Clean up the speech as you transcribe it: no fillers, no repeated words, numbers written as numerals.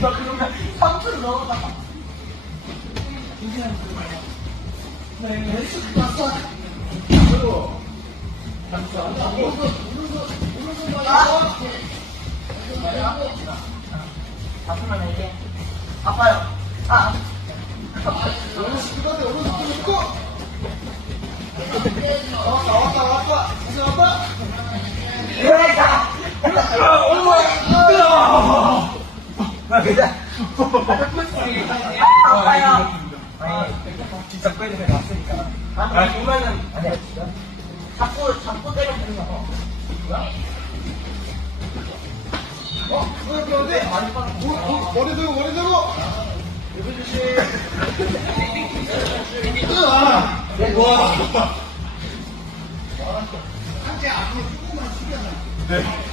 나 그러면 3분 넘어가. 네, 왼쪽 왔어. 그리고 아프면 이게 아파요. 아, 오른쪽 끝까지 오른쪽 끊고 왔다 다시 왔다 나 그냥 아파요. 진짜 빼는 애 났으니까 아, 정말은 아니야 진짜. 자꾸 때리면 되는 거. 뭐야? 그런데 머리 들고 여기 주시 와 한재 앞으로 조금만 숙여놔. 네.